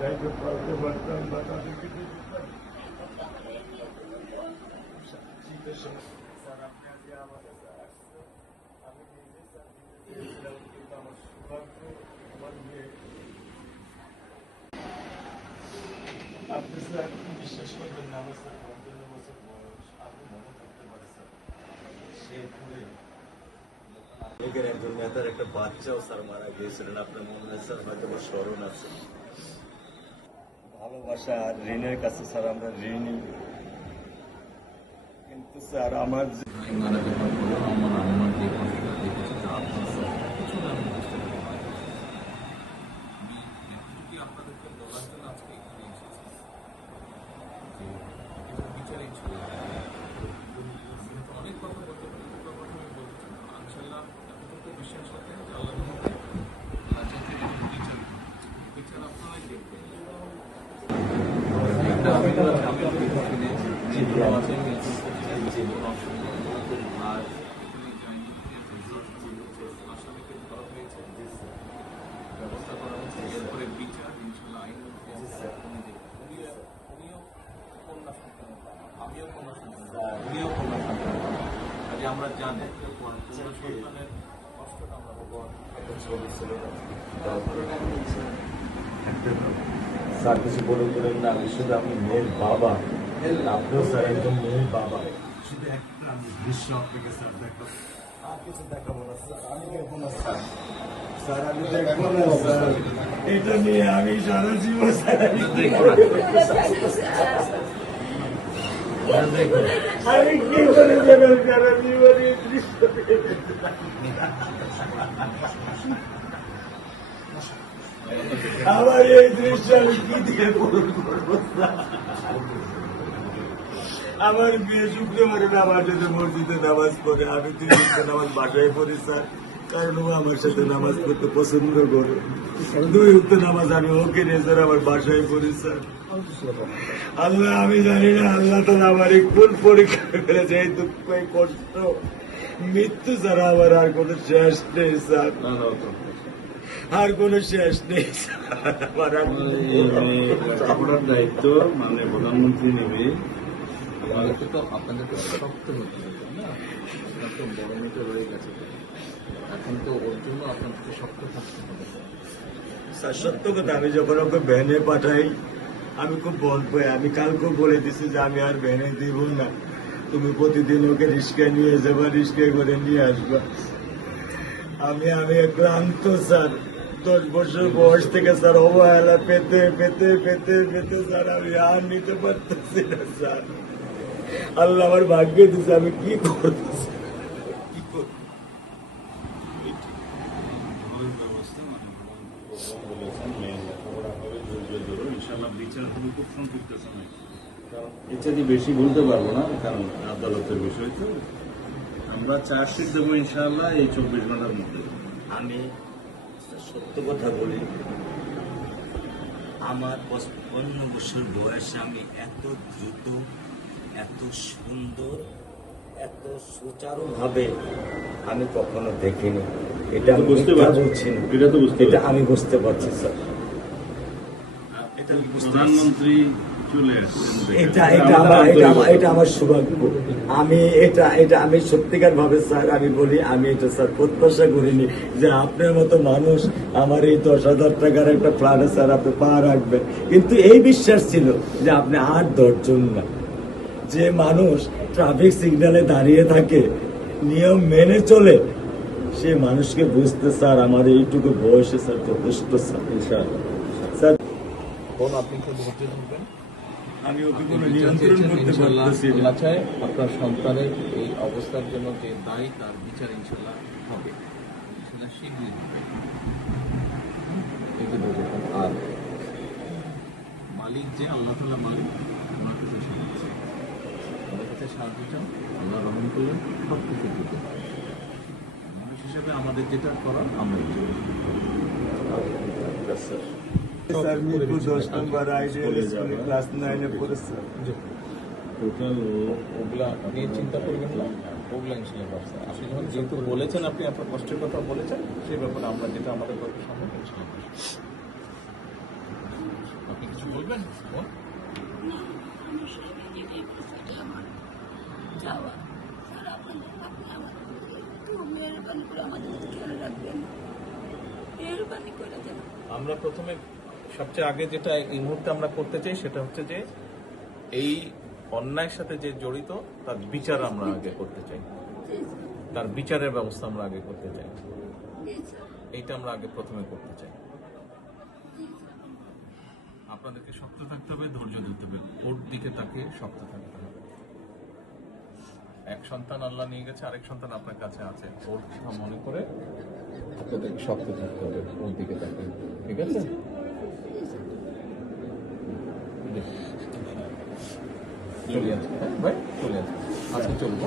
যাইতে পারতে পারতাম বা তাদেরকে শীতের সময় স্যার আপনি আজকে আমার কাছে আসছেন, আমি নিজে স্যার দিয়েছিলাম, কিন্তু আমার সৌভাগ্য আমার মেয়ে। আপনি স্যার বিশ্বাস করবেন না, আমার স্যার ৫৫ বছর বয়স, আপনি মনে করতে পারে স্যার শেরপুরে লীগের একজন নেতার একটা বাচ্চাও স্যার মারা গিয়েছিলেন, আপনার মনে হয় স্যার হয়তো স্মরণ আছে। ভালোবাসা আর ঋণের কাছে স্যার আমরা ঋণী, কিন্তু স্যার আমার মারা যাওয়ার পরে আমার আম্মার যে কষ্টটা দেখেছি তা আপনার স্যার কিছুটা আমি বুঝতে পারি। আমি আপনাদেরকে বলার জন্য আজকে এখানে এসেছি যে এটা বিচারিক ছিল, অনেক কথা বলতে পারি, দুটো কথা আমি বলতে চাই। ইনশাল্লাহ এতটুকু বিশ্বাস রাখেন যে আল্লাহ বিচার আপনারাই দেখবেন। আর আসামিকে ধরা হয়েছে, ব্যবস্থা করা হচ্ছে, এরপরে বিচার ইনশাল্লাহ আইন উনিও কন্যা সন্তান, আমিও কন্যা সন্তান, উনিও কন্যা সন্তান। আজ আমরা জানি কন্যা সন্তানের কষ্টটা আমরা স্যার কিছু বলে দিলেন না, আমি শুধু আপনি মেয়ের বাবা, আপনিও স্যার একজন মেয়ের বাবা। শুধু একটা আমি দৃশ্য আপনাকে স্যার দেখাবো, আর কিছু দেখাবো না স্যার, আমি দেখবো না স্যার, স্যার আমি দেখবো না স্যার, এটা নিয়ে আমি সারা জীবন স্যার আমি কি করে দেবেন সারা জীবন এই দৃশ্য আমার এই দৃশ্য আমি কি দিয়ে পূরণ করবো? আমার বিয়ে শুক্রবারে আমার সাথে মসজিদে নামাজ পড়ে, আমি 3 ওয়াক্ত নামাজ বাসায় পড়ি স্যার, কারণ ও আমার সাথে নামাজ পড়তে পছন্দ করে। 2 ওয়াক্ত নামাজ আমি ওকে নিয়ে স্যার আমার বাসায় পড়ি স্যার। আল্লাহ আমি জানি না আল্লাহ তাআলা আমার কোন পরীক্ষা ফেলেছে, এই দুঃখ এই কষ্ট মৃত্যু ছাড়া আমার আর কোনো শেষ নেই স্যার, আর কোনো শেষ নেই। আপনার দায়িত্ব মানে প্রধানমন্ত্রী নেবে, আমাদেরকে তো আপনাদেরকে শক্ত হতে হবে না, আপনার তো বড় মেয়েটা রয়ে গেছে, এখন তো ওর জন্য আপনাদেরকে শক্ত থাকতে হবে। স্যার সত্য কথা, আমি যখন ওকে ভ্যানে পাঠাই আমি খুব বল পাই, আমি কালকেও বলে দিছি যে আমি আর ভ্যানে দিব না, তুমি প্রতিদিন ওকে রিস্কায় নিয়ে যাবা, রিস্কায় করে নিয়ে আসবা। আমি ক্লান্ত স্যার, 10 বছর বয়স থেকে স্যার অবহেলা পেতে পেতে পেতে পেতে স্যার আমি আর নিতে পারতেছি না স্যার। আল্লাহ আমার ভাগ্যে দিচ্ছে, আমি কি করবো কি করবো? ব্যবস্থা মানে বলেছেন মেয়ে লেখাপড়া হবে, ধৈর্য ধরুন, ইনশাল্লাহ বিচার হবে, খুব সংক্ষিপ্ত সময়, কারণ ইত্যাদি বেশি বলতে পারবো না, কারণ আদালতের বিষয় তো। আমরা চার্জশিট দেবো ইনশাল্লাহ এই 24 ঘন্টার মধ্যে। আমি সত্য কথা বলি, আমার 55 বছর বয়সে আমি এত দ্রুত, এত সুন্দর, এত সুচারুভাবে আমি কখনো দেখিনি। এটা বুঝতে পারছি, এটা তো বুঝতে, এটা আমি বুঝতে পারছি স্যার, এটা প্রধানমন্ত্রী চলে আসছেন, এটা আমার সৌভাগ্য। আমি সত্যিকার ভাবে স্যার আমি বলি, আমি এটা স্যার প্রত্যাশা করিনি যে আপনার মতো মানুষ আমার এই 10,000 টাকার একটা ফ্ল্যাটে স্যার আপনি পা রাখবেন, কিন্তু এই বিশ্বাস ছিল যে আপনি 8-10 জন না, যে মানুষ ট্রাফিক সিগন্যালে দাঁড়িয়ে থাকে, নিয়ম মেনে চলে, সে মানুষকে বুঝতে স্যার আমার এইটুকু বয়সে স্যার যথেষ্ট স্যার। ইনশাআল্লাহ স্যার আপনি একটু ধৈর্য ধরবেন, আমি ওকে কোনো নিয়ন্ত্রণ করতে পারতেছি না। আল্লাহ চায় আপনার সন্তানের এই অবস্থার জন্য যে দায়ী তার বিচার ইনশাল্লাহ হবে, ইনশাল্লাহ শীঘ্রই হবে। আর মালিক যে আল্লাহ তাআলা মালিক, ওনার কাছে সাহায্য চাই, ওনার কাছে সাহায্য চাও, আল্লাহ রহম করলেন সব কিছু দিতে পারে। মানুষ হিসাবে আমাদের যেটা করার আমরা স্যার মিরপুর 10 নম্বর আইডিয়াল স্কুলে ক্লাস 9-এ পড়ে স্যার। টোটাল ওগুলা নিয়ে চিন্তা করবেন না, ওগুলা ইনশাল্লাহ পারছেন। আপনি যখন যেহেতু বলেছেন, আপনি আপনার কষ্টের কথা বলেছেন, সেই ব্যাপারে আমরা যেটা আমাদের পক্ষে সম্ভব ইনশাল্লাহ বলবেন বোন? না, আমার স্বামী যেটাই বলছে এটা আমার চাওয়া। স্যার আপনি আমাদের একটু মেহরবানি করে আমাদের খেয়াল রাখবেন, মেহরবানি করে দেন। আমরা প্রথমে সবচেয়ে আগে যেটা এই মুহূর্তে আমরা করতে চাই সেটা হচ্ছে যে এই অন্যায়ের সাথে যে জড়িত তার বিচার আমরা আগে করতে চাই, জি স্যার, তার বিচারের ব্যবস্থা আমরা আগে করতে চাই, জি স্যার, এইটা আমরা আগে প্রথমে করতে চাই। জি স্যার। আপনাদেরকে শক্ত থাকতে হবে, ধৈর্য ধরতে হবে, ওর দিকে তাকে শক্ত থাকতে হবে। এক সন্তান আল্লাহ নিয়ে গেছে, আরেক সন্তান আপনার কাছে আছে, ওর কথা মনে করে আপনাদেরকে শক্ত থাকতে হবে, ওর দিকে তাকে, ঠিক আছে? চলে আসবে, ভাই চলে আসবে, আজকে চলবো।